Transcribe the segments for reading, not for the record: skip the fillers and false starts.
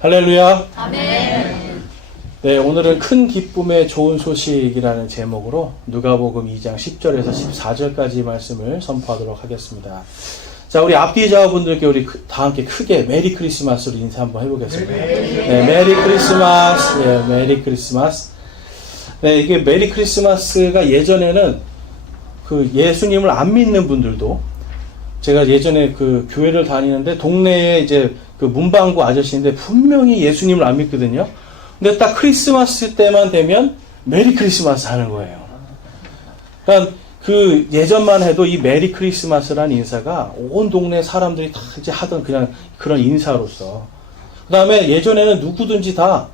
할렐루야. 아멘. 네, 오늘은 큰 기쁨의 좋은 소식이라는 제목으로 누가복음 2장 10절에서 14절까지 말씀을 선포하도록 하겠습니다. 자, 우리 앞뒤자분들께 우리 다 함께 크게 메리 크리스마스로 인사 한번 해보겠습니다. 네, 메리 크리스마스. 네, 메리 크리스마스. 네, 이게 메리 크리스마스가 예전에는 그 예수님을 안 믿는 분들도, 제가 예전에 그 교회를 다니는데 동네에 이제 그 문방구 아저씨인데 분명히 예수님을 안 믿거든요. 근데 딱 크리스마스 때만 되면 메리 크리스마스 하는 거예요. 그러니까 그 예전만 해도 이 메리 크리스마스라는 인사가 온 동네 사람들이 다 이제 하던 그냥 그런 인사로서. 그 다음에 예전에는 누구든지 다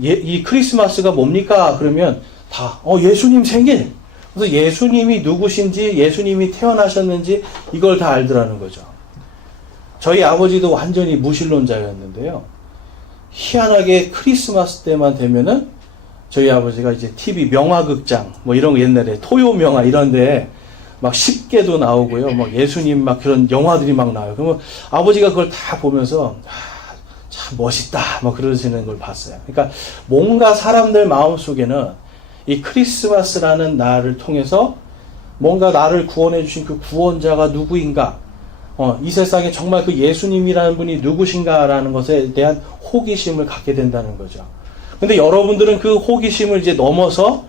이 크리스마스가 뭡니까? 그러면 다 예수님 생일. 그래서 예수님이 누구신지, 예수님이 태어나셨는지 이걸 다 알더라는 거죠. 저희 아버지도 완전히 무신론자였는데요. 희한하게 크리스마스 때만 되면은 저희 아버지가 이제 TV 명화극장 뭐 이런 거 옛날에 토요 명화 이런데 막 10개도 나오고요. 막 예수님 막 그런 영화들이 막 나와요. 그러면 아버지가 그걸 다 보면서 참 멋있다 막 그러시는 걸 봤어요. 그러니까 뭔가 사람들 마음속에는 이 크리스마스라는 날을 통해서 뭔가 나를 구원해 주신 그 구원자가 누구인가, 이 세상에 정말 그 예수님이라는 분이 누구신가라는 것에 대한 호기심을 갖게 된다는 거죠. 근데 여러분들은 그 호기심을 이제 넘어서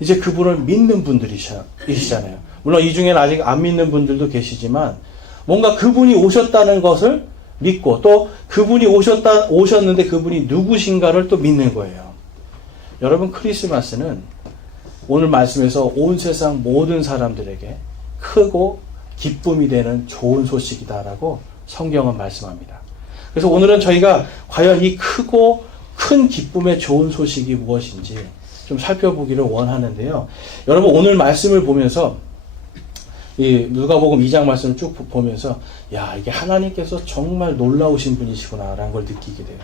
이제 그분을 믿는 분들이시잖아요. 물론 이 중에는 아직 안 믿는 분들도 계시지만 뭔가 그분이 오셨다는 것을 믿고 또 그분이 오셨는데 그분이 누구신가를 또 믿는 거예요. 여러분, 크리스마스는 오늘 말씀에서 온 세상 모든 사람들에게 크고 기쁨이 되는 좋은 소식이다라고 성경은 말씀합니다. 그래서 오늘은 저희가 과연 이 크고 큰 기쁨의 좋은 소식이 무엇인지 좀 살펴보기를 원하는데요. 여러분, 오늘 말씀을 보면서 이 누가복음 2장 말씀을 쭉 보면서 이게 하나님께서 정말 놀라우신 분이시구나라는 걸 느끼게 돼요.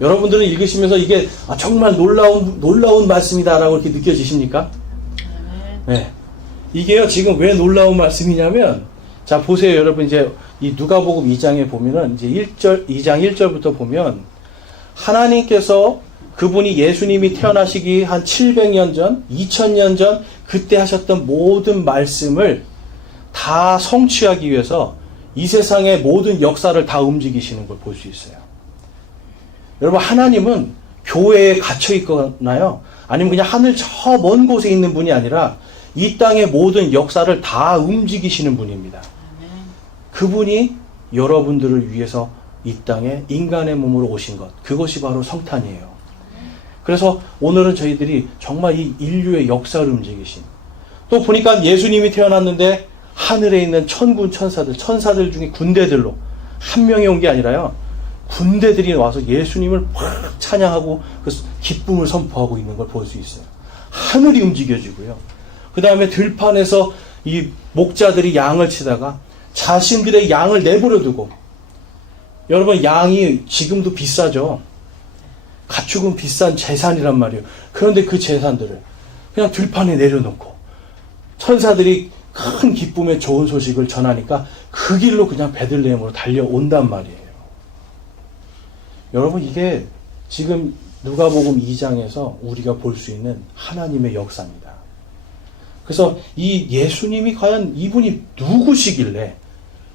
여러분들은 읽으시면서 이게 정말 놀라운 말씀이다라고 이렇게 느껴지십니까? 네. 이게요, 지금 왜 놀라운 말씀이냐면, 자, 보세요, 여러분. 이제 이 누가복음 2장에 보면은 이제 2장 1절부터 보면 하나님께서 그분이 예수님이 태어나시기 한 700년 전, 2000년 전 그때 하셨던 모든 말씀을 다 성취하기 위해서 이 세상의 모든 역사를 다 움직이시는 걸 볼 수 있어요. 여러분, 하나님은 교회에 갇혀 있거나요, 아니면 그냥 하늘 저 먼 곳에 있는 분이 아니라 이 땅의 모든 역사를 다 움직이시는 분입니다. 그분이 여러분들을 위해서 이 땅에 인간의 몸으로 오신 것, 그것이 바로 성탄이에요. 그래서 오늘은 저희들이 정말 이 인류의 역사를 움직이신, 또 보니까 예수님이 태어났는데 하늘에 있는 천군 천사들 중에 군대들로 한 명이 온 게 아니라요, 군대들이 와서 예수님을 팍 찬양하고 그 기쁨을 선포하고 있는 걸 볼 수 있어요. 하늘이 움직여지고요. 그 다음에 들판에서 이 목자들이 양을 치다가 자신들의 양을 내버려 두고, 여러분, 양이 지금도 비싸죠. 가축은 비싼 재산이란 말이에요. 그런데 그 재산들을 그냥 들판에 내려놓고 천사들이 큰 기쁨의 좋은 소식을 전하니까 그 길로 그냥 베들레헴으로 달려온단 말이에요. 여러분, 이게 지금 누가복음 2장에서 우리가 볼 수 있는 하나님의 역사입니다. 그래서 이 예수님이 과연 이분이 누구시길래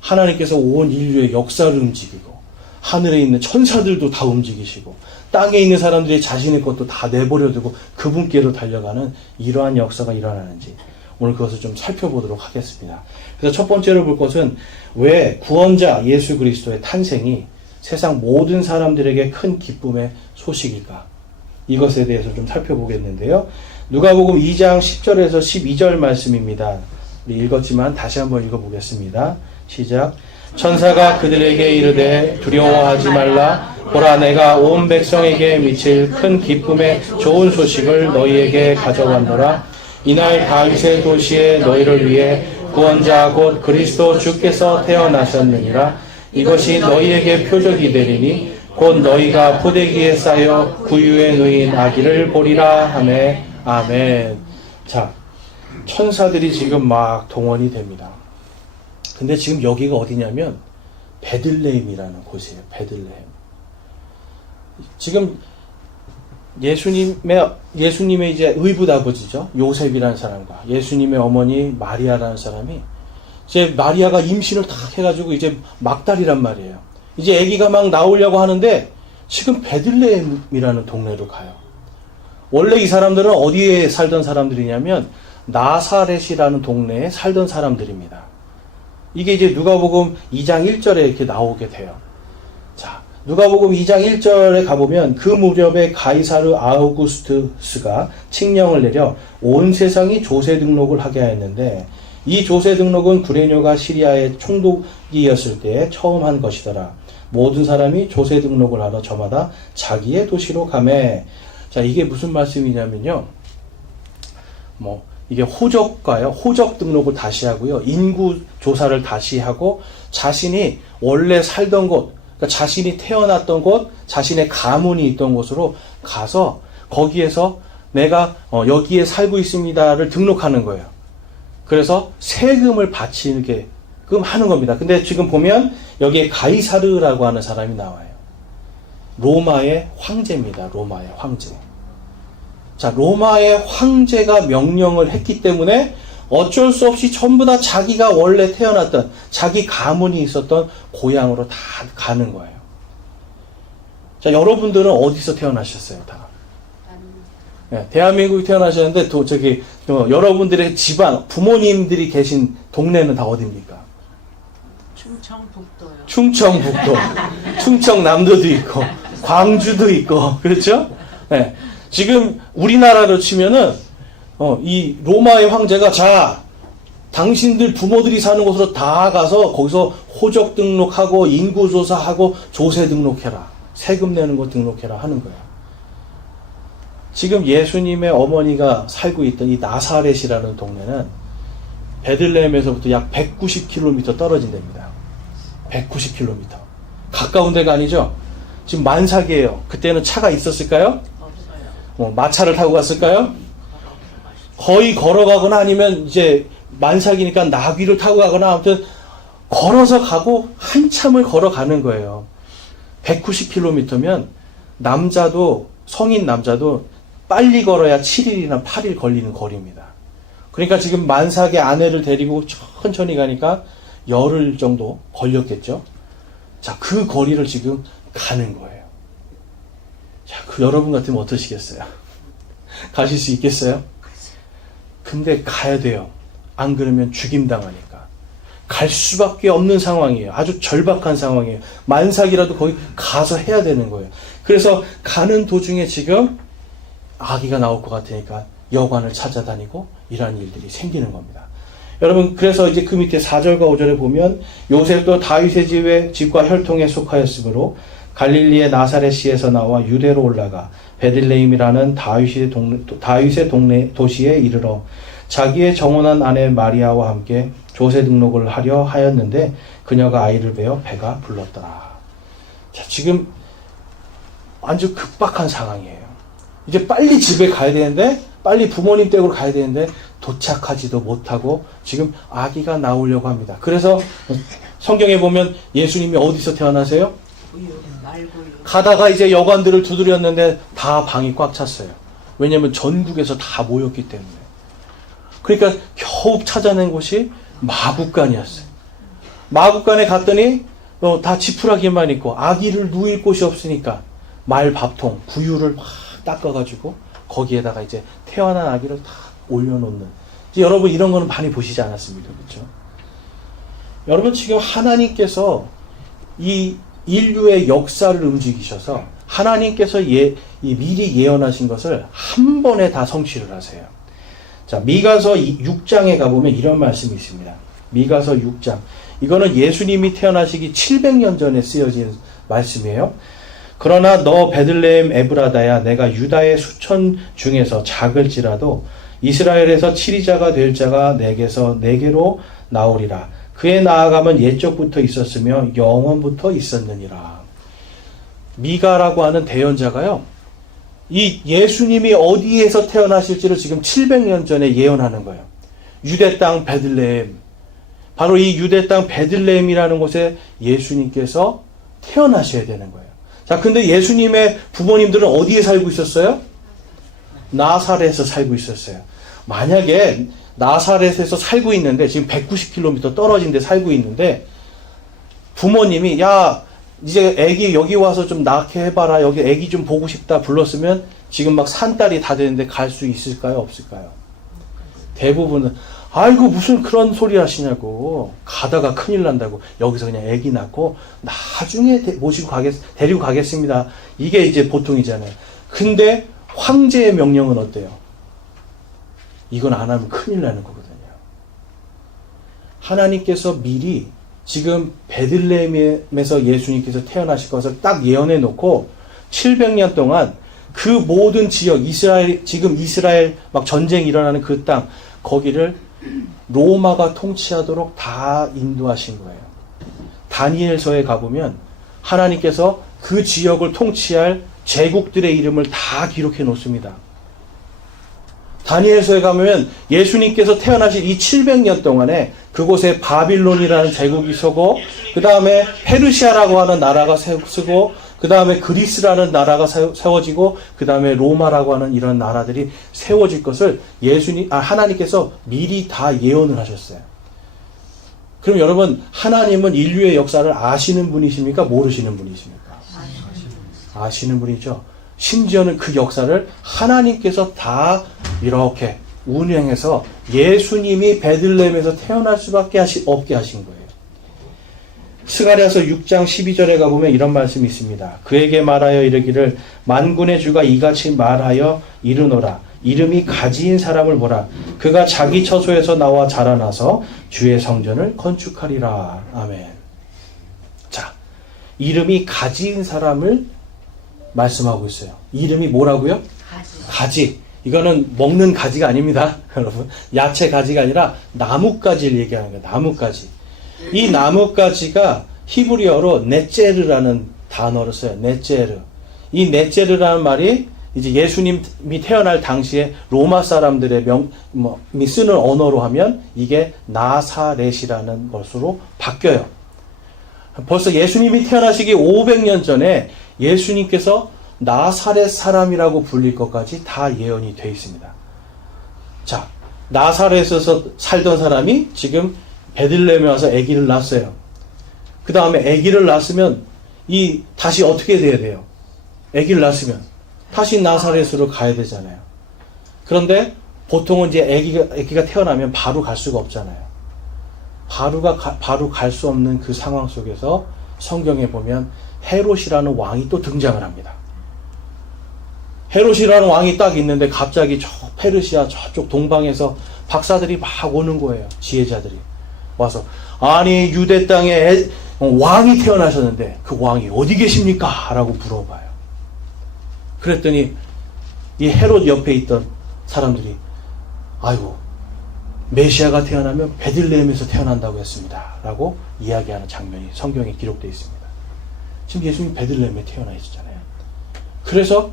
하나님께서 온 인류의 역사를 움직이고 하늘에 있는 천사들도 다 움직이시고 땅에 있는 사람들이 자신의 것도 다 내버려두고 그분께로 달려가는 이러한 역사가 일어나는지 오늘 그것을 좀 살펴보도록 하겠습니다. 그래서 첫 번째로 볼 것은 왜 구원자 예수 그리스도의 탄생이 세상 모든 사람들에게 큰 기쁨의 소식일까? 이것에 대해서 좀 살펴보겠는데요. 누가복음 2장 10절에서 12절 말씀입니다. 우리 읽었지만 다시 한번 읽어보겠습니다. 시작. 천사가 그들에게 이르되 두려워하지 말라. 보라, 내가 온 백성에게 미칠 큰 기쁨의 좋은 소식을 너희에게 가져왔노라. 이날 다윗의 도시에 너희를 위해 구원자 곧 그리스도 주께서 태어나셨느니라. 이것이 너희에게 표적이 되리니 곧 너희가 포대기에 쌓여 구유에 누인 아기를 보리라 하매. 아멘. 자, 천사들이 지금 막 동원이 됩니다. 근데 지금 여기가 어디냐면 베들레헴이라는 곳이에요. 베들레헴. 지금 예수님의 이제 의붓아버지죠. 요셉이라는 사람과 예수님의 어머니 마리아라는 사람이 이제 마리아가 임신을 다 해가지고 이제 막달이란 말이에요. 이제 아기가 막 나오려고 하는데 지금 베들레헴이라는 동네로 가요. 원래 이 사람들은 어디에 살던 사람들이냐면 나사렛이라는 동네에 살던 사람들입니다. 이게 이제 누가복음 2장 1절에 이렇게 나오게 돼요. 자, 누가복음 2장 1절에 가보면 그 무렵에 가이사르 아우구스투스가 칙령을 내려 온 세상이 조세 등록을 하게 하였는데 이 조세 등록은 구레뇨가 시리아의 총독이었을 때 처음 한 것이더라. 모든 사람이 조세 등록을 하러 저마다 자기의 도시로 가매. 자, 이게 무슨 말씀이냐면요. 이게 호적과요. 호적 등록을 다시 하고요. 인구 조사를 다시 하고 자신이 원래 살던 곳, 그러니까 자신이 태어났던 곳, 자신의 가문이 있던 곳으로 가서 거기에서 내가 여기에 살고 있습니다를 등록하는 거예요. 그래서 세금을 바치게끔 하는 겁니다. 근데 지금 보면 여기에 가이사르라고 하는 사람이 나와요. 로마의 황제입니다. 로마의 황제. 자, 로마의 황제가 명령을 했기 때문에 어쩔 수 없이 전부 다 자기가 원래 태어났던 자기 가문이 있었던 고향으로 다 가는 거예요. 자, 여러분들은 어디서 태어나셨어요? 다. 네, 대한민국에 태어나셨는데 여러분들의 집안, 부모님들이 계신 동네는 다 어디입니까? 충청북도요. 충청북도, 충청남도도 있고, 광주도 있고, 그렇죠? 네. 지금 우리나라로 치면은 이 로마의 황제가 자, 당신들 부모들이 사는 곳으로 다 가서 거기서 호적 등록하고 인구조사하고 조세 등록해라. 세금 내는 거 등록해라 하는 거예요. 지금 예수님의 어머니가 살고 있던 이 나사렛이라는 동네는 베들레헴에서부터 약 190km 떨어진 데입니다. 190km. 가까운 데가 아니죠? 지금 만삭이에요. 그때는 차가 있었을까요? 마차를 타고 갔을까요? 거의 걸어가거나 아니면 이제 만삭이니까 나귀를 타고 가거나 아무튼 걸어서 가고 한참을 걸어가는 거예요. 190km면 성인 남자도 빨리 걸어야 7일이나 8일 걸리는 거리입니다. 그러니까 지금 만삭의 아내를 데리고 천천히 가니까 열흘 정도 걸렸겠죠. 자, 그 거리를 지금 가는 거예요. 자, 여러분 같으면 어떠시겠어요? 가실 수 있겠어요? 근데 가야 돼요. 안 그러면 죽임당하니까. 갈 수밖에 없는 상황이에요. 아주 절박한 상황이에요. 만삭이라도 거기 가서 해야 되는 거예요. 그래서 가는 도중에 지금 아기가 나올 것 같으니까 여관을 찾아다니고 이러한 일들이 생기는 겁니다. 여러분, 그래서 이제 그 밑에 4절과 5절에 보면 요셉도 다윗의 집과 혈통에 속하였으므로 갈릴리의 나사렛시에서 나와 유대로 올라가 베들레헴이라는 다윗의 동네 도시에 이르러 자기의 정혼한 아내 마리아와 함께 조세 등록을 하려 하였는데 그녀가 아이를 베어 배가 불렀더라. 자, 지금 아주 급박한 상황이에요. 이제 빨리 집에 가야 되는데, 빨리 부모님 댁으로 가야 되는데 도착하지도 못하고 지금 아기가 나오려고 합니다. 그래서 성경에 보면 예수님이 어디서 태어나세요? 가다가 이제 여관들을 두드렸는데 다 방이 꽉 찼어요. 왜냐하면 전국에서 다 모였기 때문에. 그러니까 겨우 찾아낸 곳이 마구간이었어요. 마구간에 갔더니 다 지푸라기만 있고 아기를 누일 곳이 없으니까 말 밥통, 구유를 막 닦아가지고 거기에다가 이제 태어난 아기를 다 올려놓는. 이제 여러분 이런 거는 많이 보시지 않았습니까? 그렇죠? 여러분 지금 하나님께서 이 인류의 역사를 움직이셔서 하나님께서 미리 예언하신 것을 한 번에 다 성취를 하세요. 자, 미가서 6장에 가보면 이런 말씀이 있습니다. 미가서 6장. 이거는 예수님이 태어나시기 700년 전에 쓰여진 말씀이에요. 그러나 너 베들레헴 에브라다야, 내가 유다의 수천 중에서 작을지라도 이스라엘에서 치리자가 될 자가 내게로 나오리라. 그의 나아감은 옛적부터 있었으며 영원부터 있었느니라. 미가라고 하는 대언자가요, 이 예수님이 어디에서 태어나실지를 지금 700년 전에 예언하는 거예요. 유대 땅 베들레헴. 바로 이 유대 땅 베들레헴이라는 곳에 예수님께서 태어나셔야 되는 거예요. 자, 근데 예수님의 부모님들은 어디에 살고 있었어요? 나사렛에서 살고 있었어요. 만약에 나사렛에서 살고 있는데, 지금 190km 떨어진 데 살고 있는데, 부모님이, 야, 이제 애기 여기 와서 좀 낳게 해봐라. 여기 애기 좀 보고 싶다. 불렀으면 지금 막 산딸이 다 되는데 갈 수 있을까요? 없을까요? 대부분은, 아이고, 무슨 그런 소리 하시냐고. 가다가 큰일 난다고. 여기서 그냥 애기 낳고, 나중에 데리고 가겠습니다. 이게 이제 보통이잖아요. 근데 황제의 명령은 어때요? 이건 안 하면 큰일 나는 거거든요. 하나님께서 미리 지금 베들레헴에서 예수님께서 태어나실 것을 딱 예언해 놓고 700년 동안 그 모든 지역, 지금 이스라엘 막 전쟁이 일어나는 그 땅, 거기를 로마가 통치하도록 다 인도하신 거예요. 다니엘서에 가보면 하나님께서 그 지역을 통치할 제국들의 이름을 다 기록해 놓습니다. 다니엘서에 가면 예수님께서 태어나신 이 700년 동안에 그곳에 바빌론이라는 제국이 서고, 그 다음에 페르시아라고 하는 나라가 서고, 그 다음에 그리스라는 나라가 세워지고, 그 다음에 로마라고 하는 이런 나라들이 세워질 것을 하나님께서 미리 다 예언을 하셨어요. 그럼 여러분, 하나님은 인류의 역사를 아시는 분이십니까? 모르시는 분이십니까? 아시는 분이죠. 심지어는 그 역사를 하나님께서 다 이렇게 운행해서 예수님이 베들레헴에서 태어날 수밖에 없게 하신 거예요. 스가랴서 6장 12절에 가보면 이런 말씀이 있습니다. 그에게 말하여 이르기를 만군의 주가 이같이 말하여 이르노라. 이름이 가지인 사람을 보라. 그가 자기 처소에서 나와 자라나서 주의 성전을 건축하리라. 아멘. 자, 이름이 가지인 사람을 말씀하고 있어요. 이름이 뭐라고요? 가지. 이거는 먹는 가지가 아닙니다. 여러분. 야채 가지가 아니라 나뭇가지를 얘기하는 거예요. 나뭇가지. 이 나뭇가지가 히브리어로 넷제르라는 단어를 써요. 넷제르. 이 넷제르라는 말이 이제 예수님이 태어날 당시에 로마 사람들의 쓰는 언어로 하면 이게 나사렛이라는 것으로 바뀌어요. 벌써 예수님이 태어나시기 500년 전에 예수님께서 나사렛 사람이라고 불릴 것까지 다 예언이 되어 있습니다. 자, 나사렛에서 살던 사람이 지금 베들레헴에 와서 아기를 낳았어요. 그 다음에 아기를 낳았으면 다시 어떻게 돼야 돼요? 아기를 낳았으면 다시 나사렛으로 가야 되잖아요. 그런데 보통은 이제 아기가 태어나면 바로 갈 수가 없잖아요. 바로 갈 수 없는 그 상황 속에서 성경에 보면 헤롯이라는 왕이 또 등장을 합니다. 헤롯이라는 왕이 딱 있는데 갑자기 저 페르시아 저쪽 동방에서 박사들이 막 오는 거예요. 지혜자들이 와서, 아니 유대 땅에 왕이 태어나셨는데 그 왕이 어디 계십니까? 라고 물어봐요. 그랬더니 이 헤롯 옆에 있던 사람들이, 아이고 메시아가 태어나면 베들레헴에서 태어난다고 했습니다. 라고 이야기하는 장면이 성경에 기록되어 있습니다. 지금 예수님이 베들레헴에 태어나 있었잖아요. 그래서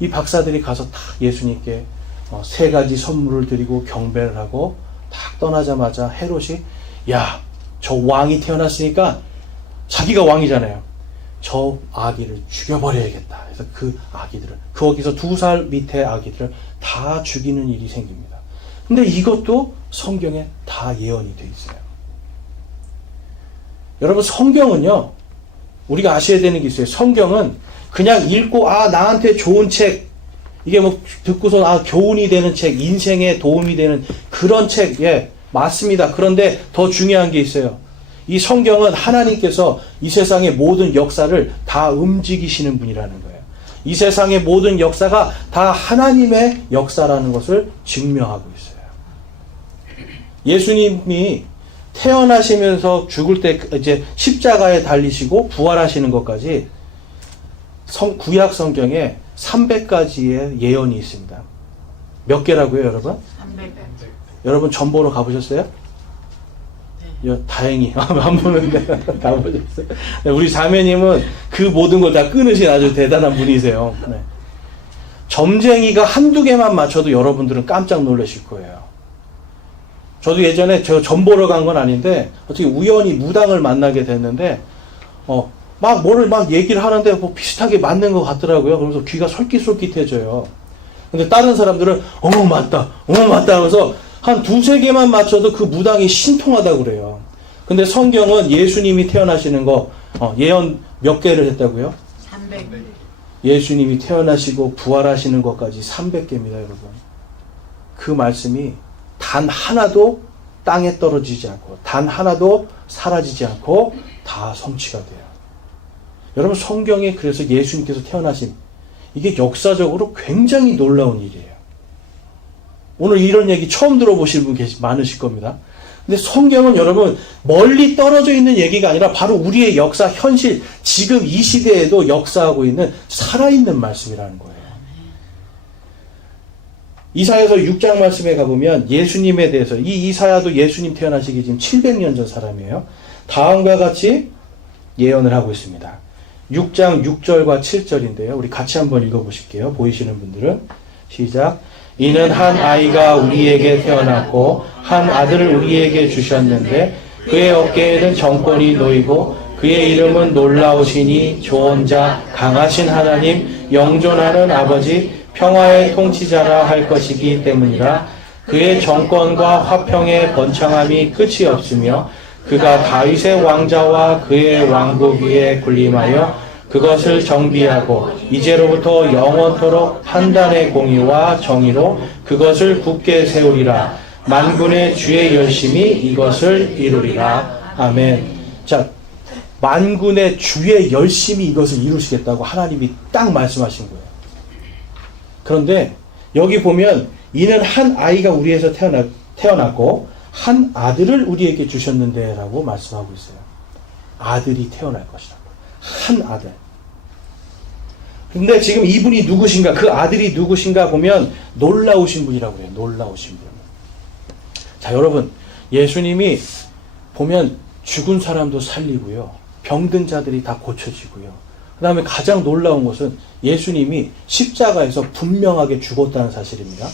이 박사들이 가서 딱 예수님께 3가지 선물을 드리고 경배를 하고 딱 떠나자마자 헤롯이, 야, 저 왕이 태어났으니까 자기가 왕이잖아요. 저 아기를 죽여버려야겠다. 그래서 그 아기들을, 거기서 2살 밑에 아기들을 다 죽이는 일이 생깁니다. 근데 이것도 성경에 다 예언이 되어 있어요. 여러분, 성경은요, 우리가 아셔야 되는 게 있어요. 성경은 그냥 읽고, 나한테 좋은 책, 이게 뭐 듣고서 교훈이 되는 책, 인생에 도움이 되는 그런 책, 예, 맞습니다. 그런데 더 중요한 게 있어요. 이 성경은 하나님께서 이 세상의 모든 역사를 다 움직이시는 분이라는 거예요. 이 세상의 모든 역사가 다 하나님의 역사라는 것을 증명하고 있어요. 예수님이 태어나시면서 죽을 때 이제 십자가에 달리시고 부활하시는 것까지 구약 성경에 300가지의 예언이 있습니다. 몇 개라고요, 여러분? 300. 여러분 전 보러 가보셨어요? 네. 다행히 안 보는데 가보셨어요? 네, 우리 자매님은 그 모든 걸 다 끊으신 아주 대단한 분이세요. 네. 점쟁이가 한두 개만 맞춰도 여러분들은 깜짝 놀라실 거예요. 저도 예전에 전 보러 간 건 아닌데 어떻게 우연히 무당을 만나게 됐는데 막 뭐를 막 얘기를 하는데 뭐 비슷하게 맞는 것 같더라고요. 그러면서 귀가 솔깃솔깃해져요. 근데 다른 사람들은 맞다 하면서 한 두세 개만 맞춰도 그 무당이 신통하다고 그래요. 근데 성경은 예수님이 태어나시는 거 예언 몇 개를 했다고요? 300. 예수님이 태어나시고 부활하시는 것까지 300개입니다, 여러분. 그 말씀이 단 하나도 땅에 떨어지지 않고 단 하나도 사라지지 않고 다 성취가 돼요. 여러분, 성경에 그래서 예수님께서 태어나심, 이게 역사적으로 굉장히 놀라운 일이에요. 오늘 이런 얘기 처음 들어보실 분 많으실 겁니다. 근데 성경은 여러분 멀리 떨어져 있는 얘기가 아니라 바로 우리의 역사, 현실, 지금 이 시대에도 역사하고 있는 살아있는 말씀이라는 거예요. 이사야서 6장 말씀에 가보면 예수님에 대해서, 이 이사야도 예수님 태어나시기 지금 700년 전 사람이에요. 다음과 같이 예언을 하고 있습니다. 6장 6절과 7절인데요. 우리 같이 한번 읽어보실게요. 보이시는 분들은. 시작. 이는 한 아이가 우리에게 태어났고 한 아들을 우리에게 주셨는데 그의 어깨에는 정권이 놓이고 그의 이름은 놀라우시니 조언자, 강하신 하나님, 영존하는 아버지, 평화의 통치자라 할 것이기 때문이라. 그의 정권과 화평의 번창함이 끝이 없으며 그가 다윗의 왕자와 그의 왕국 위에 군림하여 그것을 정비하고 이제로부터 영원토록 판단의 공의와 정의로 그것을 굳게 세우리라. 만군의 주의 열심이 이것을 이루리라. 아멘. 자, 만군의 주의 열심이 이것을 이루시겠다고 하나님이 딱 말씀하신 거예요. 그런데 여기 보면 이는 한 아이가 우리에서 태어났고 한 아들을 우리에게 주셨는데 라고 말씀하고 있어요. 아들이 태어날 것이라고. 한 아들. 근데 지금 이분이 누구신가, 그 아들이 누구신가 보면 놀라우신 분이라고 해요. 놀라우신 분. 자, 여러분, 예수님이 보면 죽은 사람도 살리고요. 병든 자들이 다 고쳐지고요. 그 다음에 가장 놀라운 것은 예수님이 십자가에서 분명하게 죽었다는 사실입니다.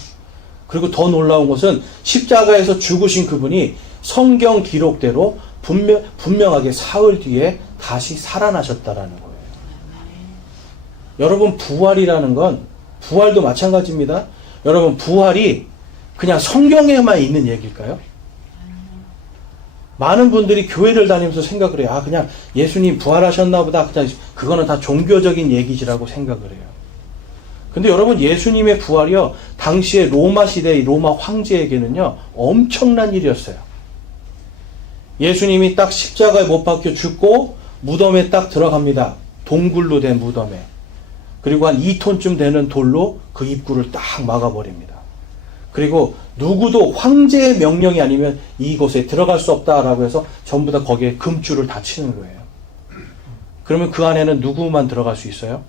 그리고 더 놀라운 것은 십자가에서 죽으신 그분이 성경 기록대로 분명하게 사흘 뒤에 다시 살아나셨다라는 거예요. 여러분, 부활이라는 건, 부활도 마찬가지입니다. 여러분, 부활이 그냥 성경에만 있는 얘기일까요? 많은 분들이 교회를 다니면서 생각을 해요. 그냥 예수님 부활하셨나 보다. 그냥 그거는 다 종교적인 얘기지라고 생각을 해요. 근데 여러분, 예수님의 부활이요, 당시에 로마 시대의 로마 황제에게는요, 엄청난 일이었어요. 예수님이 딱 십자가에 못 박혀 죽고 무덤에 딱 들어갑니다. 동굴로 된 무덤에. 그리고 한 2톤쯤 되는 돌로 그 입구를 딱 막아버립니다. 그리고 누구도 황제의 명령이 아니면 이곳에 들어갈 수 없다라고 해서 전부 다 거기에 금줄을 다 치는 거예요. 그러면 그 안에는 누구만 들어갈 수 있어요?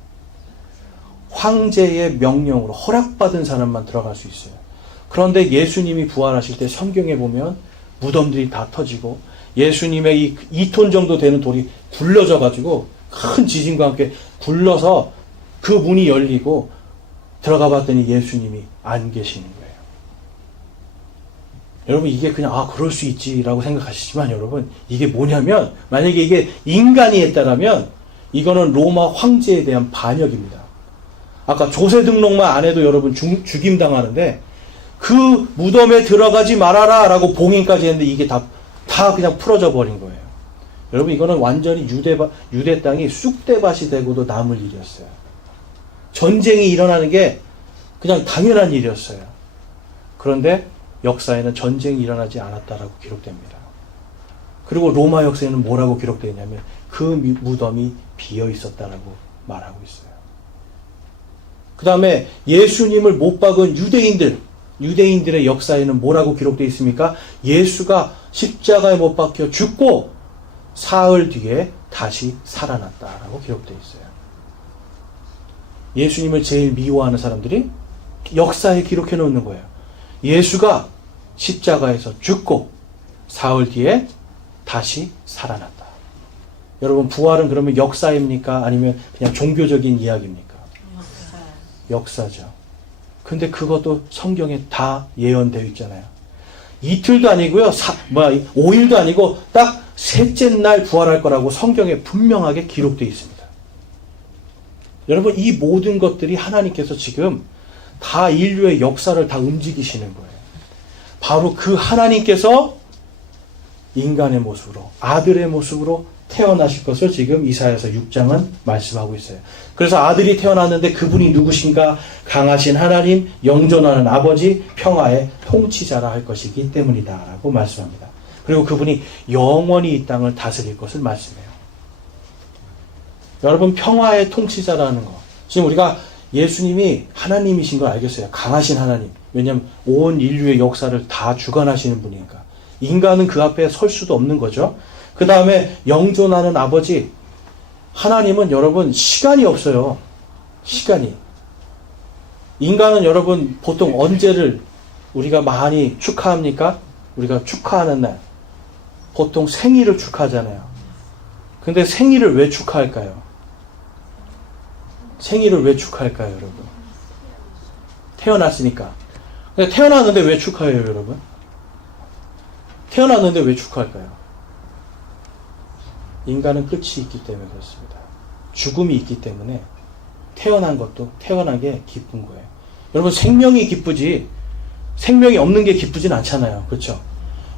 황제의 명령으로 허락받은 사람만 들어갈 수 있어요. 그런데 예수님이 부활하실 때 성경에 보면 무덤들이 다 터지고 예수님의 이 2톤 정도 되는 돌이 굴러져 가지고 큰 지진과 함께 굴러서 그 문이 열리고 들어가 봤더니 예수님이 안 계시는 거예요. 여러분, 이게 그냥 그럴 수 있지라고 생각하시지만 여러분, 이게 뭐냐면 만약에 이게 인간이 했다라면 이거는 로마 황제에 대한 반역입니다. 아까 조세 등록만 안 해도 여러분 죽임 당하는데 그 무덤에 들어가지 말아라 라고 봉인까지 했는데 이게 다 그냥 풀어져 버린 거예요. 여러분, 이거는 완전히 유대 땅이 쑥대밭이 되고도 남을 일이었어요. 전쟁이 일어나는 게 그냥 당연한 일이었어요. 그런데 역사에는 전쟁이 일어나지 않았다라고 기록됩니다. 그리고 로마 역사에는 뭐라고 기록되어 있냐면 그 무덤이 비어 있었다라고 말하고 있어요. 그 다음에 예수님을 못 박은 유대인들의 역사에는 뭐라고 기록되어 있습니까? 예수가 십자가에 못 박혀 죽고 사흘 뒤에 다시 살아났다라고 기록되어 있어요. 예수님을 제일 미워하는 사람들이 역사에 기록해 놓는 거예요. 예수가 십자가에서 죽고 사흘 뒤에 다시 살아났다. 여러분, 부활은 그러면 역사입니까? 아니면 그냥 종교적인 이야기입니까? 역사죠. 근데 그것도 성경에 다 예언되어 있잖아요. 이틀도 아니고요. 5일도 아니고 딱 셋째 날 부활할 거라고 성경에 분명하게 기록되어 있습니다. 여러분, 이 모든 것들이 하나님께서 지금 다 인류의 역사를 다 움직이시는 거예요. 바로 그 하나님께서 인간의 모습으로, 아들의 모습으로 태어나실 것을 지금 이사야서 6장은 말씀하고 있어요. 그래서 아들이 태어났는데 그분이 누구신가? 강하신 하나님, 영존하는 아버지, 평화의 통치자라 할 것이기 때문이다 라고 말씀합니다. 그리고 그분이 영원히 이 땅을 다스릴 것을 말씀해요. 여러분, 평화의 통치자라는 거, 지금 우리가 예수님이 하나님이신 걸 알겠어요. 강하신 하나님. 왜냐하면 온 인류의 역사를 다 주관하시는 분이니까. 인간은 그 앞에 설 수도 없는 거죠. 그 다음에 영존하는 아버지. 하나님은 여러분 시간이 없어요. 시간이. 인간은 여러분 보통 언제를 우리가 많이 축하합니까? 우리가 축하하는 날. 보통 생일을 축하하잖아요. 근데 생일을 왜 축하할까요? 생일을 왜 축하할까요, 여러분? 태어났으니까. 근데 태어났는데 왜 축하해요, 여러분? 태어났는데 왜 축하할까요? 인간은 끝이 있기 때문에 그렇습니다. 죽음이 있기 때문에 태어난 것도 태어난 게 기쁜 거예요. 여러분, 생명이 기쁘지 생명이 없는 게 기쁘진 않잖아요. 그렇죠?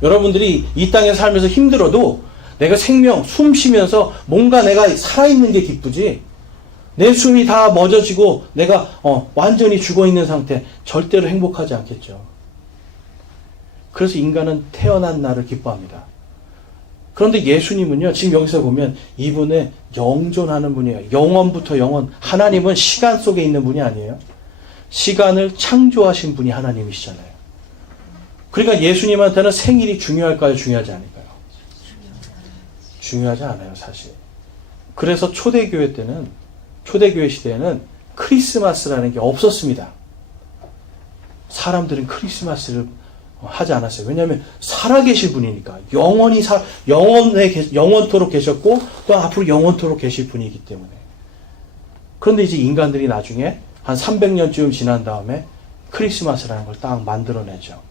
여러분들이 이 땅에 살면서 힘들어도 내가 생명, 숨 쉬면서 뭔가 내가 살아있는 게 기쁘지, 내 숨이 다 멎어지고 내가 완전히 죽어있는 상태, 절대로 행복하지 않겠죠. 그래서 인간은 태어난 날을 기뻐합니다. 그런데 예수님은요, 지금 여기서 보면 이분은 영존하는 분이에요. 영원부터 영원. 하나님은 시간 속에 있는 분이 아니에요. 시간을 창조하신 분이 하나님이시잖아요. 그러니까 예수님한테는 생일이 중요할까요? 중요하지 않을까요? 중요하지 않아요, 사실. 그래서 초대교회 시대에는 크리스마스라는 게 없었습니다. 사람들은 크리스마스를 하지 않았어요. 왜냐하면 살아계실 분이니까. 영원토록 계셨고 또 앞으로 영원토록 계실 분이기 때문에. 그런데 이제 인간들이 나중에 한 300년쯤 지난 다음에 크리스마스라는 걸 딱 만들어내죠.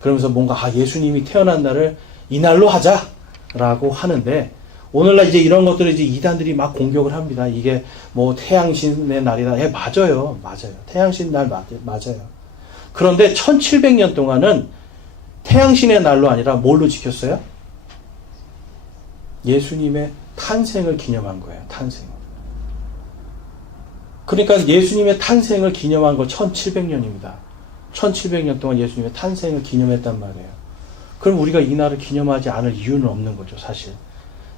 그러면서 뭔가 예수님이 태어난 날을 이날로 하자라고 하는데, 오늘날 이제 이런 것들을 이제 이단들이 막 공격을 합니다. 이게 뭐 태양신의 날이다. 맞아요. 태양신 날 맞아요. 그런데 1700년 동안은 태양신의 날로 아니라 뭘로 지켰어요? 예수님의 탄생을 기념한 거예요. 탄생. 그러니까 예수님의 탄생을 기념한 거 1700년입니다. 1700년 동안 예수님의 탄생을 기념했단 말이에요. 그럼 우리가 이 날을 기념하지 않을 이유는 없는 거죠, 사실.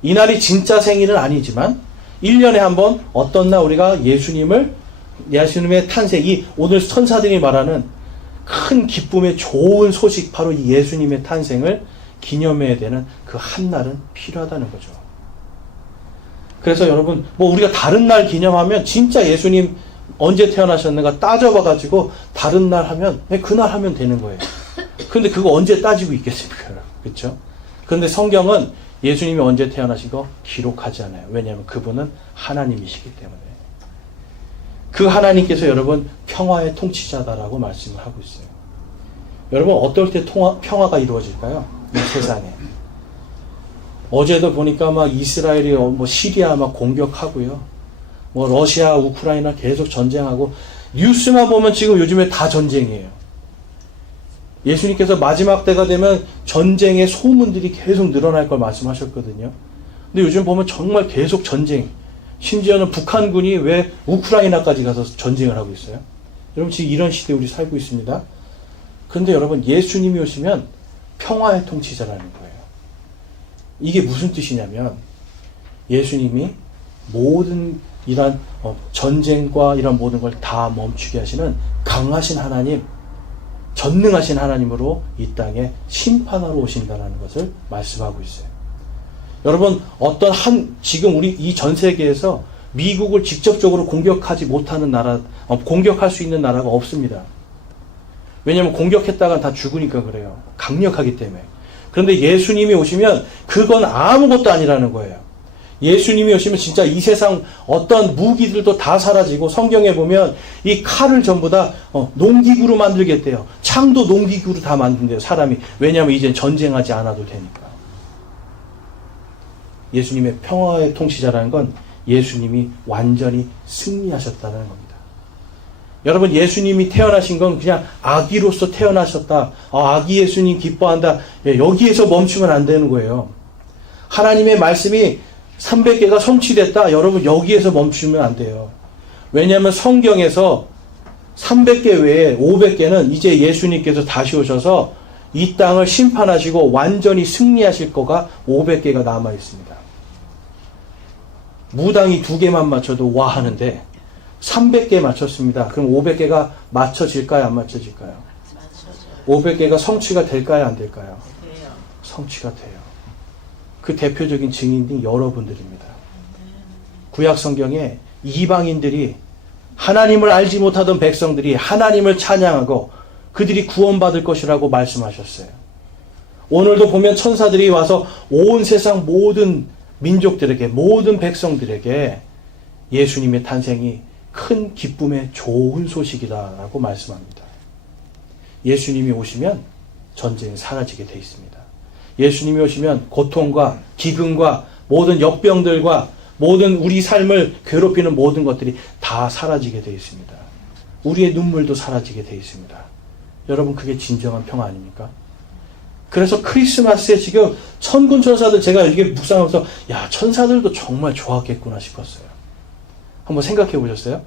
이 날이 진짜 생일은 아니지만 1년에 한 번 어떤 날 우리가 예수님의 탄생, 오늘 천사들이 말하는 큰 기쁨의 좋은 소식, 바로 이 예수님의 탄생을 기념해야 되는 그 한 날은 필요하다는 거죠. 그래서 여러분, 우리가 다른 날 기념하면 진짜 예수님 언제 태어나셨는가 따져봐가지고 다른 날 하면 그날 하면 되는 거예요. 그런데 그거 언제 따지고 있겠습니까? 그렇죠? 그런데 성경은 예수님이 언제 태어나신 거 기록하지 않아요. 왜냐하면 그분은 하나님이시기 때문에. 그 하나님께서 여러분 평화의 통치자다라고 말씀을 하고 있어요. 여러분, 어떨 때 평화가 이루어질까요? 이 세상에. 어제도 보니까 막 이스라엘이 시리아 막 공격하고요. 러시아, 우크라이나 계속 전쟁하고, 뉴스만 보면 지금 요즘에 다 전쟁이에요. 예수님께서 마지막 때가 되면 전쟁의 소문들이 계속 늘어날 걸 말씀하셨거든요. 근데 요즘 보면 정말 계속 전쟁. 심지어는 북한군이 왜 우크라이나까지 가서 전쟁을 하고 있어요? 여러분, 지금 이런 시대에 우리 살고 있습니다. 그런데 여러분, 예수님이 오시면 평화의 통치자라는 거예요. 이게 무슨 뜻이냐면, 예수님이 모든 이런 전쟁과 이런 모든 걸 다 멈추게 하시는 강하신 하나님, 전능하신 하나님으로 이 땅에 심판하러 오신다는 것을 말씀하고 있어요. 여러분, 지금 우리 이 전 세계에서 미국을 직접적으로 공격하지 못하는 나라, 공격할 수 있는 나라가 없습니다. 왜냐하면 공격했다가 다 죽으니까 그래요. 강력하기 때문에. 그런데 예수님이 오시면 그건 아무것도 아니라는 거예요. 예수님이 오시면 진짜 이 세상 어떤 무기들도 다 사라지고, 성경에 보면 이 칼을 전부 다 농기구로 만들겠대요. 창도 농기구로 다 만든대요, 사람이. 왜냐하면 이젠 전쟁하지 않아도 되니까. 예수님의 평화의 통치자라는 건 예수님이 완전히 승리하셨다는 겁니다. 여러분, 예수님이 태어나신 건 그냥 아기로서 태어나셨다. 아기 예수님 기뻐한다. 여기에서 멈추면 안 되는 거예요. 하나님의 말씀이 300개가 성취됐다. 여러분, 여기에서 멈추면 안 돼요. 왜냐하면 성경에서 300개 외에 500개는 이제 예수님께서 다시 오셔서 이 땅을 심판하시고 완전히 승리하실 거가 500개가 남아 있습니다. 무당이 2개만 맞춰도 와 하는데 300개 맞췄습니다. 그럼 500개가 맞춰질까요? 안 맞춰질까요? 500개가 성취가 될까요? 안 될까요? 성취가 돼요. 그 대표적인 증인이 여러분들입니다. 구약 성경에 이방인들이, 하나님을 알지 못하던 백성들이 하나님을 찬양하고 그들이 구원받을 것이라고 말씀하셨어요. 오늘도 보면 천사들이 와서 온 세상 모든 민족들에게, 모든 백성들에게 예수님의 탄생이 큰 기쁨의 좋은 소식이다라고 말씀합니다. 예수님이 오시면 전쟁이 사라지게 되어 있습니다. 예수님이 오시면 고통과 기근과 모든 역병들과 모든 우리 삶을 괴롭히는 모든 것들이 다 사라지게 되어 있습니다. 우리의 눈물도 사라지게 되어 있습니다. 여러분, 그게 진정한 평화 아닙니까? 그래서 크리스마스에 지금 천군 천사들, 제가 이게 묵상하면서 야, 천사들도 정말 좋았겠구나 싶었어요. 한번 생각해 보셨어요?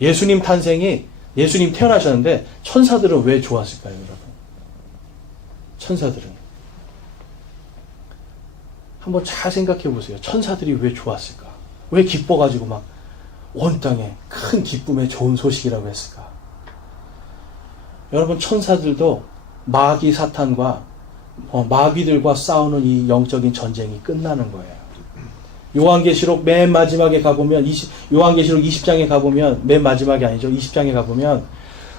예수님 탄생이, 예수님 태어나셨는데 천사들은 왜 좋았을까요, 여러분? 천사들은 한번 잘 생각해 보세요. 천사들이 왜 좋았을까? 왜 기뻐가지고 막 온 땅에 큰 기쁨의 좋은 소식이라고 했을까? 여러분, 천사들도 마귀 사탄과 마귀들과 싸우는 이 영적인 전쟁이 끝나는 거예요. 요한계시록 맨 마지막에 가보면, 요한계시록 20장에 가보면, 맨 마지막이 아니죠. 20장에 가보면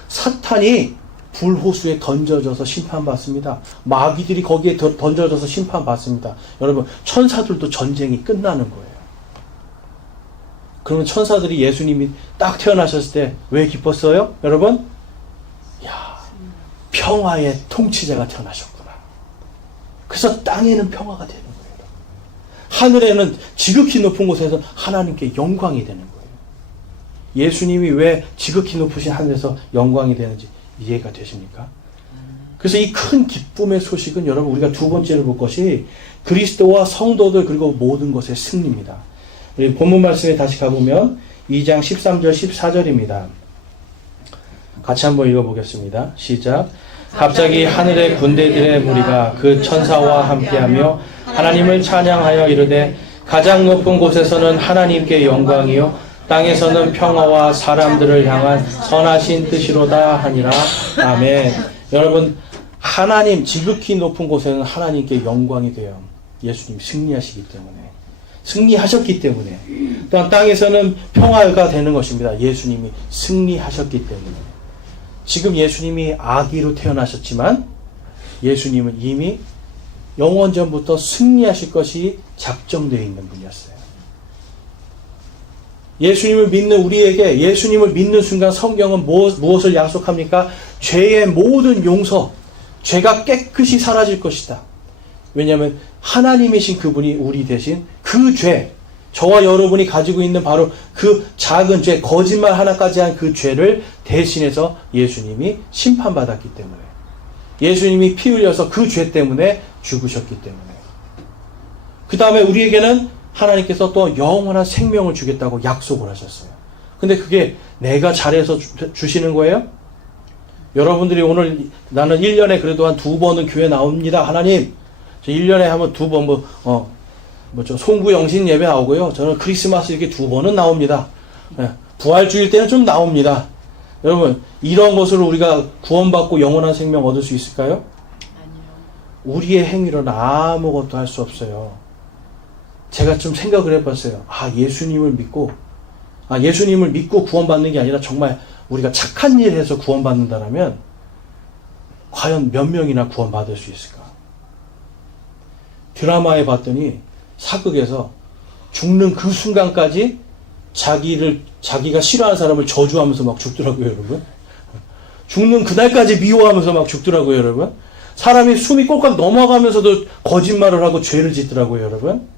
사탄이 불호수에 던져져서 심판받습니다. 마귀들이 거기에 던져져서 심판받습니다. 여러분, 천사들도 전쟁이 끝나는 거예요. 그러면 천사들이 예수님이 딱 태어나셨을 때 왜 기뻤어요? 여러분? 야, 평화의 통치자가 태어나셨구나. 그래서 땅에는 평화가 되는 거예요. 하늘에는 지극히 높은 곳에서 하나님께 영광이 되는 거예요. 예수님이 왜 지극히 높으신 하늘에서 영광이 되는지 이해가 되십니까? 그래서 이 큰 기쁨의 소식은 여러분, 우리가 두 번째로 볼 것이 그리스도와 성도들 그리고 모든 것의 승리입니다. 우리 본문 말씀에 다시 가보면 2장 13절 14절입니다. 같이 한번 읽어보겠습니다. 시작. 갑자기 하늘의 군대들의 무리가 그 천사와 함께하며 하나님을 찬양하여 이르되 가장 높은 곳에서는 하나님께 영광이요 땅에서는 평화와 사람들을 향한 선하신 뜻이로다 하니라. 아멘. 여러분, 하나님, 지극히 높은 곳에는 하나님께 영광이 돼요. 예수님 승리하시기 때문에, 승리하셨기 때문에. 또한 땅에서는 평화가 되는 것입니다. 예수님이 승리하셨기 때문에. 지금 예수님이 아기로 태어나셨지만 예수님은 이미 영원전부터 승리하실 것이 작정되어 있는 분이었어요. 예수님을 믿는 우리에게, 예수님을 믿는 순간 성경은 무엇을 약속합니까? 죄의 모든 용서, 죄가 깨끗이 사라질 것이다. 왜냐하면 하나님이신 그분이 우리 대신 그 죄, 저와 여러분이 가지고 있는 바로 그 작은 죄, 거짓말 하나까지 한 그 죄를 대신해서 예수님이 심판받았기 때문에, 예수님이 피 흘려서 그 죄 때문에 죽으셨기 때문에, 그 다음에 우리에게는 하나님께서 또 영원한 생명을 주겠다고 약속을 하셨어요. 근데 그게 내가 잘해서 주시는 거예요? 여러분들이 오늘 나는 1년에 그래도 한 2번은 교회 나옵니다. 하나님, 저 1년에 한번 2번 송구영신 예배 나오고요. 저는 크리스마스 이렇게 2번은 나옵니다. 부활주일 때는 좀 나옵니다. 여러분, 이런 것으로 우리가 구원받고 영원한 생명 얻을 수 있을까요? 아니요. 우리의 행위로는 아무것도 할 수 없어요. 제가 좀 생각을 해봤어요. 예수님을 믿고 구원받는 게 아니라 정말 우리가 착한 일을 해서 구원받는다라면 과연 몇 명이나 구원받을 수 있을까? 드라마에 봤더니 사극에서 죽는 그 순간까지 자기가 싫어하는 사람을 저주하면서 막 죽더라고요, 여러분. 죽는 그날까지 미워하면서 막 죽더라고요, 여러분. 사람이 숨이 꼴깍 넘어가면서도 거짓말을 하고 죄를 짓더라고요, 여러분.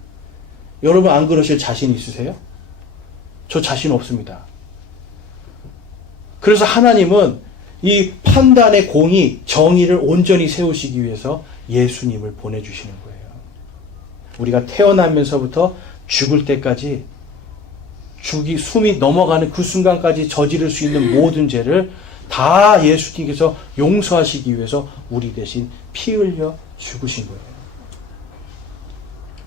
여러분 안 그러실 자신 있으세요? 저 자신 없습니다. 그래서 하나님은 이 판단의 공의, 정의를 온전히 세우시기 위해서 예수님을 보내주시는 거예요. 우리가 태어나면서부터 죽을 때까지 숨이 넘어가는 그 순간까지 저지를 수 있는 모든 죄를 다 예수님께서 용서하시기 위해서 우리 대신 피 흘려 죽으신 거예요.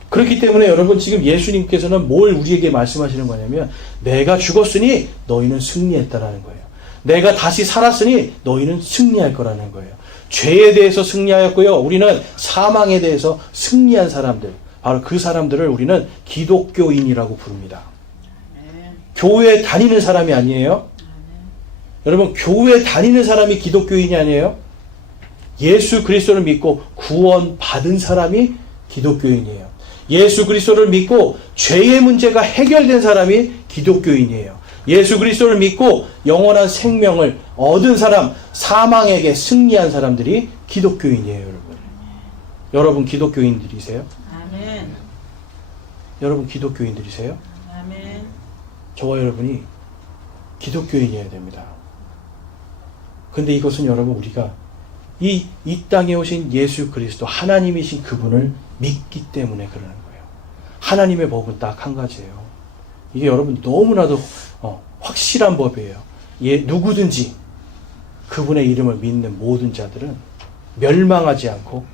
그렇기 때문에 여러분 지금 예수님께서는 뭘 우리에게 말씀하시는 거냐면 내가 죽었으니 너희는 승리했다라는 거예요. 내가 다시 살았으니 너희는 승리할 거라는 거예요. 죄에 대해서 승리하였고요. 우리는 사망에 대해서 승리한 사람들, 바로 그 사람들을 우리는 기독교인이라고 부릅니다. 교회에 다니는 사람이 아니에요. 여러분 교회에 다니는 사람이 기독교인이 아니에요. 예수 그리스도를 믿고 구원받은 사람이 기독교인이에요. 예수 그리스도를 믿고 죄의 문제가 해결된 사람이 기독교인이에요. 예수 그리스도를 믿고 영원한 생명을 얻은 사람, 사망에게 승리한 사람들이 기독교인이에요, 여러분. 여러분 기독교인들이세요? 아멘. 여러분 기독교인들이세요? 아멘. 저와 여러분이 기독교인이어야 됩니다. 근데 이것은 여러분 우리가 이 땅에 오신 예수 그리스도 하나님이신 그분을 믿기 때문에 그러는 거예요. 하나님의 법은 딱 한 가지예요. 이게 여러분 너무나도 확실한 법이에요. 누구든지 그분의 이름을 믿는 모든 자들은 멸망하지 않고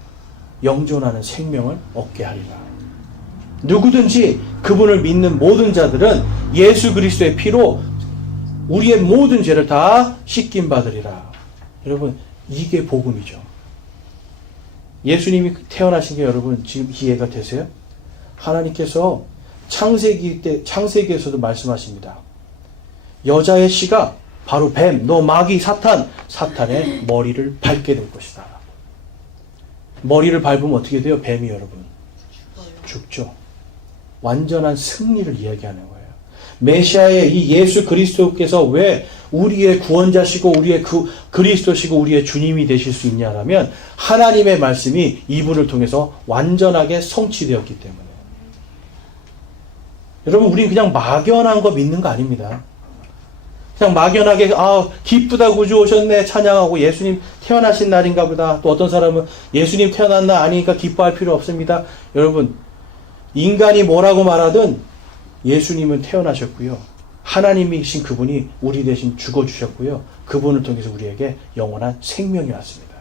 영존하는 생명을 얻게 하리라. 누구든지 그분을 믿는 모든 자들은 예수 그리스도의 피로 우리의 모든 죄를 다 씻김 받으리라. 여러분 이게 복음이죠. 예수님이 태어나신 게 여러분 지금 이해가 되세요? 하나님께서 창세기에서도 말씀하십니다. 여자의 씨가 바로 뱀, 너 마귀 사탄의 머리를 밟게 될 것이다. 머리를 밟으면 어떻게 돼요? 뱀이 여러분 죽죠. 완전한 승리를 이야기하는 거예요. 메시아의 이 예수 그리스도께서 왜 우리의 구원자시고 우리의 그리스도시고 우리의 주님이 되실 수 있냐라면 하나님의 말씀이 이분을 통해서 완전하게 성취되었기 때문에. 여러분 우리는 그냥 막연한 거 믿는 거 아닙니다. 그냥 막연하게 기쁘다 구주 오셨네 찬양하고 예수님 태어나신 날인가 보다. 또 어떤 사람은 예수님 태어난 날 아니니까 기뻐할 필요 없습니다. 여러분 인간이 뭐라고 말하든 예수님은 태어나셨고요. 하나님이신 그분이 우리 대신 죽어주셨고요. 그분을 통해서 우리에게 영원한 생명이 왔습니다.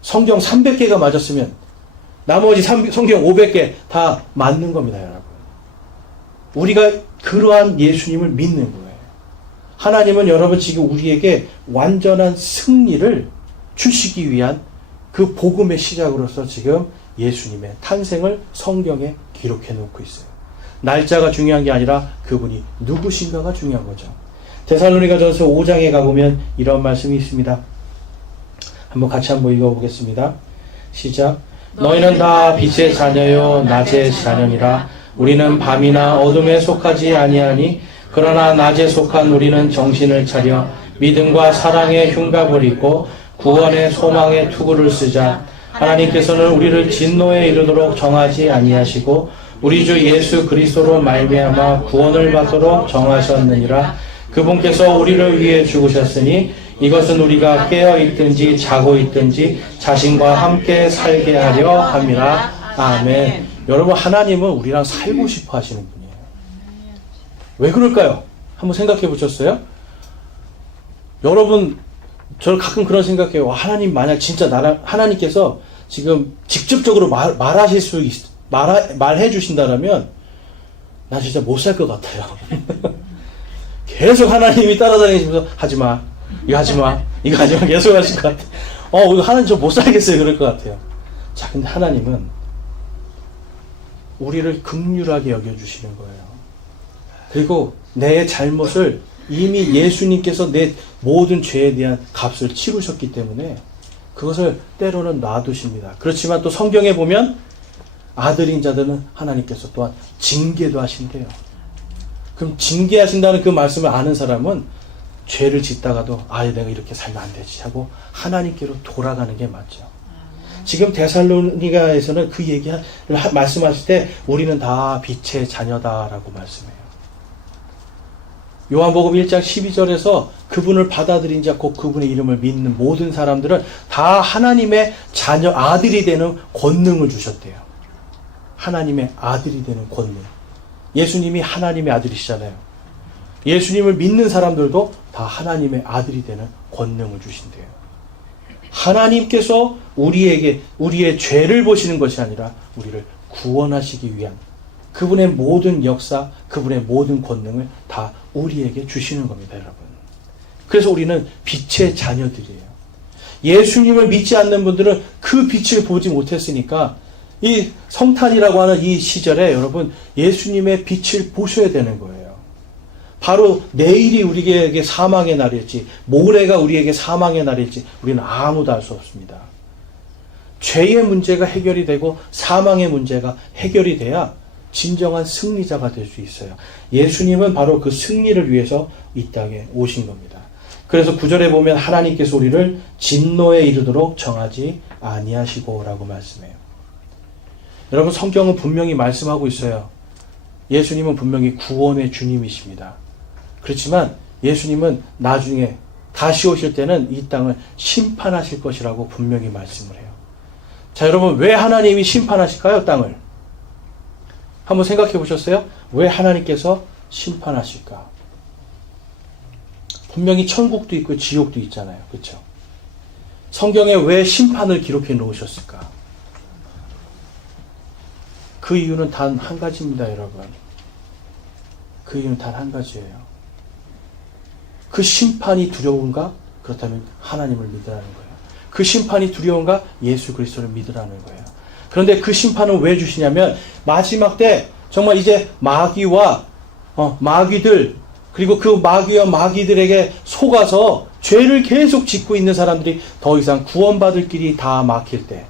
성경 300개가 맞았으면 나머지 성경 500개 다 맞는 겁니다, 여러분. 우리가 그러한 예수님을 믿는 거예요. 하나님은 여러분 지금 우리에게 완전한 승리를 주시기 위한 그 복음의 시작으로서 지금 예수님의 탄생을 성경에 기록해 놓고 있어요. 날짜가 중요한 게 아니라 그분이 누구신가가 중요한 거죠. 데살로니가전서 5장에 가보면 이런 말씀이 있습니다. 한번 같이 한번 읽어보겠습니다. 시작. 너희는 다 빛의 자녀요 낮의 자녀니라. 우리는 밤이나 어둠에 속하지 아니하니 그러나 낮에 속한 우리는 정신을 차려 믿음과 사랑의 흉갑을 입고 구원의 소망의 투구를 쓰자. 하나님께서는 우리를 진노에 이르도록 정하지 아니하시고 우리 주 예수 그리스도로 말미암아 구원을 받도록 정하셨느니라. 그분께서 우리를 위해 죽으셨으니 이것은 우리가 깨어 있든지 자고 있든지 자신과 함께 살게 하려 함이라. 아멘. 여러분 하나님은 우리랑 살고 싶어 하시는 분이에요. 왜 그럴까요? 한번 생각해 보셨어요? 여러분 저는 가끔 그런 생각해요. 하나님 만약 진짜 하나님께서 지금 직접적으로 말하실 수 말해 주신다라면 나 진짜 못 살 것 같아요. 계속 하나님이 따라다니시면서 하지마 이거 하지마 이거 하지마 계속 하실 것 같아요. 하나님 저 못 살겠어요 그럴 것 같아요. 자 근데 하나님은 우리를 긍휼하게 여겨주시는 거예요. 그리고 내 잘못을 이미 예수님께서 내 모든 죄에 대한 값을 치르셨기 때문에 그것을 때로는 놔두십니다. 그렇지만 또 성경에 보면 아들인 자들은 하나님께서 또한 징계도 하신대요. 그럼 징계하신다는 그 말씀을 아는 사람은 죄를 짓다가도 내가 이렇게 살면 안 되지 하고 하나님께로 돌아가는 게 맞죠. 지금 데살로니가에서는 그 얘기를 말씀하실 때 우리는 다 빛의 자녀다라고 말씀해요. 요한복음 1장 12절에서 그분을 받아들인 자 곧 그분의 이름을 믿는 모든 사람들은 다 하나님의 자녀 아들이 되는 권능을 주셨대요. 하나님의 아들이 되는 권능. 예수님이 하나님의 아들이시잖아요. 예수님을 믿는 사람들도 다 하나님의 아들이 되는 권능을 주신대요. 하나님께서 우리에게 우리의 죄를 보시는 것이 아니라 우리를 구원하시기 위한 그분의 모든 역사, 그분의 모든 권능을 다 우리에게 주시는 겁니다, 여러분. 그래서 우리는 빛의 자녀들이에요. 예수님을 믿지 않는 분들은 그 빛을 보지 못했으니까 이 성탄이라고 하는 이 시절에 여러분 예수님의 빛을 보셔야 되는 거예요. 바로 내일이 우리에게 사망의 날일지 모레가 우리에게 사망의 날일지 우리는 아무도 알 수 없습니다. 죄의 문제가 해결이 되고 사망의 문제가 해결이 돼야 진정한 승리자가 될 수 있어요. 예수님은 바로 그 승리를 위해서 이 땅에 오신 겁니다. 그래서 9절에 보면 하나님께서 우리를 진노에 이르도록 정하지 아니하시고 라고 말씀해요. 여러분 성경은 분명히 말씀하고 있어요. 예수님은 분명히 구원의 주님이십니다. 그렇지만 예수님은 나중에 다시 오실 때는 이 땅을 심판하실 것이라고 분명히 말씀을 해요. 자, 여러분 왜 하나님이 심판하실까요? 땅을. 한번 생각해 보셨어요? 왜 하나님께서 심판하실까? 분명히 천국도 있고 지옥도 있잖아요. 그렇죠? 성경에 왜 심판을 기록해 놓으셨을까? 그 이유는 단 한 가지입니다, 여러분. 그 이유는 단 한 가지예요. 그 심판이 두려운가? 그렇다면 하나님을 믿으라는 거예요. 그 심판이 두려운가? 예수 그리스도를 믿으라는 거예요. 그런데 그 심판은 왜 주시냐면 마지막 때 정말 이제 마귀와 마귀들 그리고 그 마귀와 마귀들에게 속아서 죄를 계속 짓고 있는 사람들이 더 이상 구원받을 길이 다 막힐 때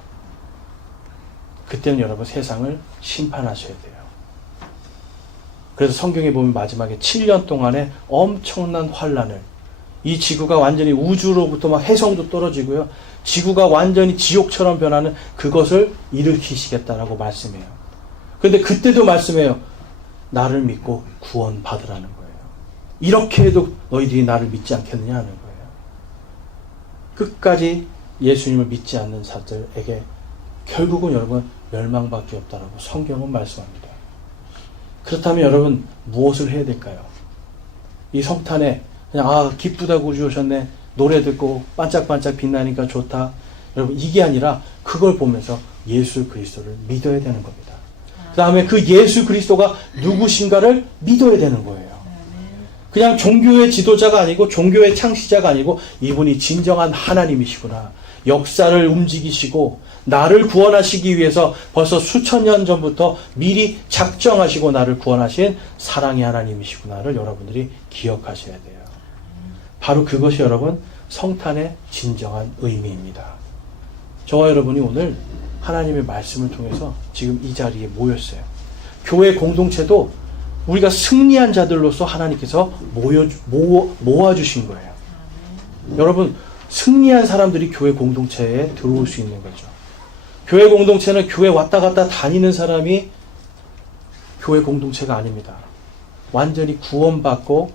그때는 여러분 세상을 심판하셔야 돼요. 그래서 성경에 보면 마지막에 7년 동안에 엄청난 환란을 이 지구가 완전히 우주로부터 막 해성도 떨어지고요. 지구가 완전히 지옥처럼 변하는 그것을 일으키시겠다라고 말씀해요. 그런데 그때도 말씀해요. 나를 믿고 구원 받으라는 거예요. 이렇게 해도 너희들이 나를 믿지 않겠느냐 하는 거예요. 끝까지 예수님을 믿지 않는 자들에게 결국은 여러분 멸망밖에 없다라고 성경은 말씀합니다. 그렇다면 여러분 무엇을 해야 될까요? 이 성탄에 그냥 기쁘다고 우리 오셨네. 노래 듣고 반짝반짝 빛나니까 좋다. 여러분 이게 아니라 그걸 보면서 예수 그리스도를 믿어야 되는 겁니다. 그 다음에 그 예수 그리스도가 누구신가를 믿어야 되는 거예요. 그냥 종교의 지도자가 아니고 종교의 창시자가 아니고 이분이 진정한 하나님이시구나. 역사를 움직이시고 나를 구원하시기 위해서 벌써 수천 년 전부터 미리 작정하시고 나를 구원하신 사랑의 하나님이시구나를 여러분들이 기억하셔야 돼요. 바로 그것이 여러분 성탄의 진정한 의미입니다. 저와 여러분이 오늘 하나님의 말씀을 통해서 지금 이 자리에 모였어요. 교회 공동체도 우리가 승리한 자들로서 하나님께서 모아주신 거예요. 여러분 승리한 사람들이 교회 공동체에 들어올 수 있는 거죠. 교회 공동체는 교회 왔다 갔다 다니는 사람이 교회 공동체가 아닙니다. 완전히 구원받고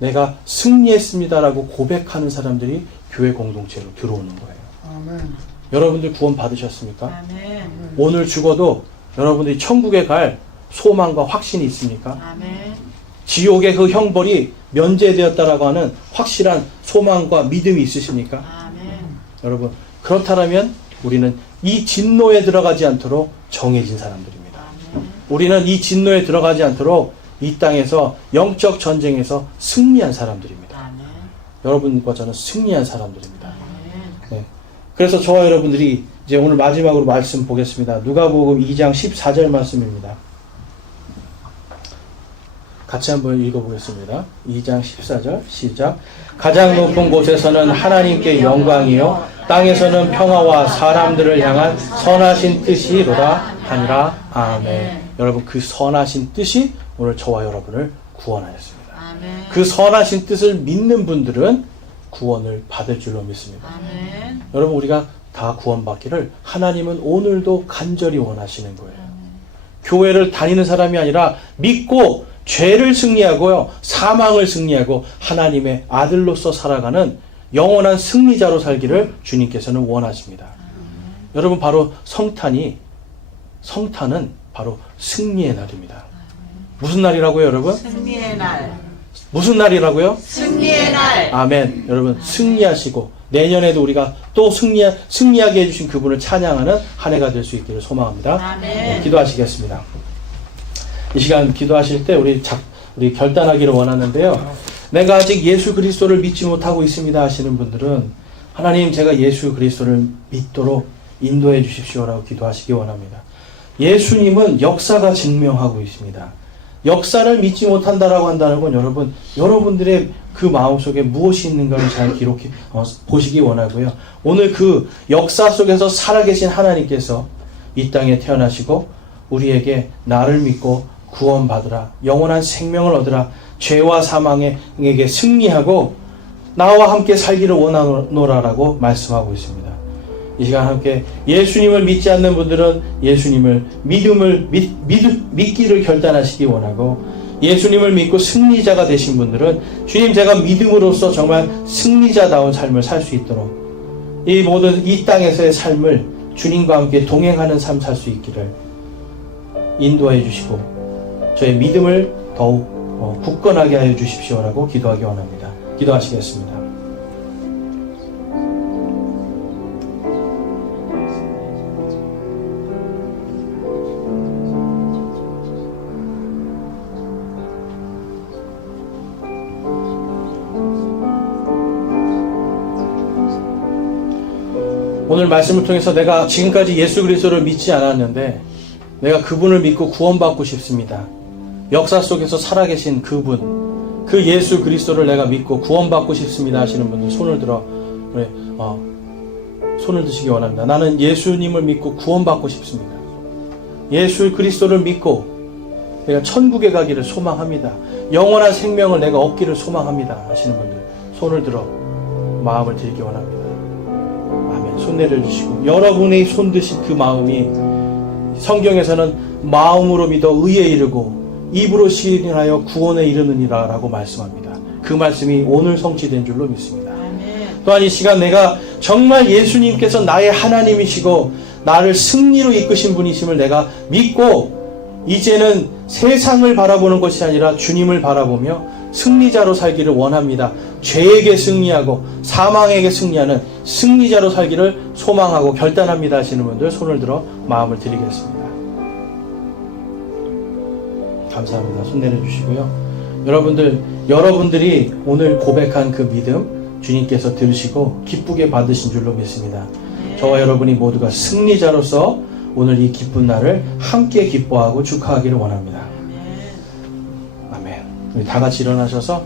내가 승리했습니다라고 고백하는 사람들이 교회 공동체로 들어오는 거예요. 아멘. 여러분들 구원 받으셨습니까? 아멘. 오늘 죽어도 여러분들이 천국에 갈 소망과 확신이 있습니까? 아멘. 지옥의 그 형벌이 면제되었다라고 하는 확실한 소망과 믿음이 있으십니까? 아멘. 여러분 그렇다면 우리는 이 진노에 들어가지 않도록 정해진 사람들입니다. 아멘. 우리는 이 진노에 들어가지 않도록 이 땅에서 영적 전쟁에서 승리한 사람들입니다. 아멘. 여러분과 저는 승리한 사람들입니다. 네. 그래서 저와 여러분들이 이제 오늘 마지막으로 말씀 보겠습니다. 누가복음 2장 14절 말씀입니다. 같이 한번 읽어보겠습니다. 2장 14절 시작. 가장 높은 곳에서는 하나님께 영광이요 땅에서는 평화와 사람들을 향한 선하신 뜻이로다 하니라. 아멘. 여러분, 그 선하신 뜻이 오늘 저와 여러분을 구원하였습니다. 아멘. 그 선하신 뜻을 믿는 분들은 구원을 받을 줄로 믿습니다. 아멘. 여러분, 우리가 다 구원받기를 하나님은 오늘도 간절히 원하시는 거예요. 교회를 다니는 사람이 아니라 믿고 죄를 승리하고요, 사망을 승리하고 하나님의 아들로서 살아가는 영원한 승리자로 살기를 주님께서는 원하십니다. 여러분, 바로 성탄은 바로 승리의 날입니다. 무슨 날이라고요, 여러분? 승리의 날. 무슨 날이라고요? 승리의 날. 아멘. 여러분, 승리하시고 내년에도 우리가 또 승리하게 해주신 그분을 찬양하는 한 해가 될 수 있기를 소망합니다. 아멘. 네, 기도하시겠습니다. 이 시간 기도하실 때 우리 결단하기를 원하는데요. 내가 아직 예수 그리스도를 믿지 못하고 있습니다 하시는 분들은 하나님, 제가 예수 그리스도를 믿도록 인도해 주십시오라고 기도하시기 원합니다. 예수님은 역사가 증명하고 있습니다. 역사를 믿지 못한다라고 한다는 건 여러분들의 그 마음속에 무엇이 있는가를 잘 보시기 원하고요. 오늘 그 역사 속에서 살아계신 하나님께서 이 땅에 태어나시고 우리에게 나를 믿고 구원받으라, 영원한 생명을 얻으라, 죄와 사망에게 승리하고 나와 함께 살기를 원하노라라고 말씀하고 있습니다. 이 시간 함께 예수님을 믿지 않는 분들은 예수님을 믿기를 결단하시기 원하고, 예수님을 믿고 승리자가 되신 분들은 주님, 제가 믿음으로써 정말 승리자다운 삶을 살 수 있도록 이 모든 이 땅에서의 삶을 주님과 함께 동행하는 삶 살 수 있기를 인도해 주시고 저의 믿음을 더욱 굳건하게 하여 주십시오라고 기도하기 원합니다. 기도하시겠습니다. 오늘 말씀을 통해서 내가 지금까지 예수 그리스도를 믿지 않았는데 내가 그분을 믿고 구원받고 싶습니다. 역사 속에서 살아계신 그분, 그 예수 그리스도를 내가 믿고 구원받고 싶습니다 하시는 분들 손을 들어 손을 드시기 원합니다. 나는 예수님을 믿고 구원받고 싶습니다. 예수 그리스도를 믿고 내가 천국에 가기를 소망합니다. 영원한 생명을 내가 얻기를 소망합니다 하시는 분들 손을 들어 마음을 드리기 원합니다. 아멘. 손 내려주시고, 여러분의 손 드신 그 마음이 성경에서는 마음으로 믿어 의에 이르고 입으로 시인하여 구원에 이르느니라 라고 말씀합니다. 그 말씀이 오늘 성취된 줄로 믿습니다. 또한 이 시간 내가 정말 예수님께서 나의 하나님이시고 나를 승리로 이끄신 분이심을 내가 믿고 이제는 세상을 바라보는 것이 아니라 주님을 바라보며 승리자로 살기를 원합니다. 죄에게 승리하고 사망에게 승리하는 승리자로 살기를 소망하고 결단합니다 하시는 분들 손을 들어 마음을 드리겠습니다. 감사합니다. 손 내려주시고요. 여러분들이 오늘 고백한 그 믿음 주님께서 들으시고 기쁘게 받으신 줄로 믿습니다. 저와 여러분이 모두가 승리자로서 오늘 이 기쁜 날을 함께 기뻐하고 축하하기를 원합니다. 아멘. 우리 다 같이 일어나셔서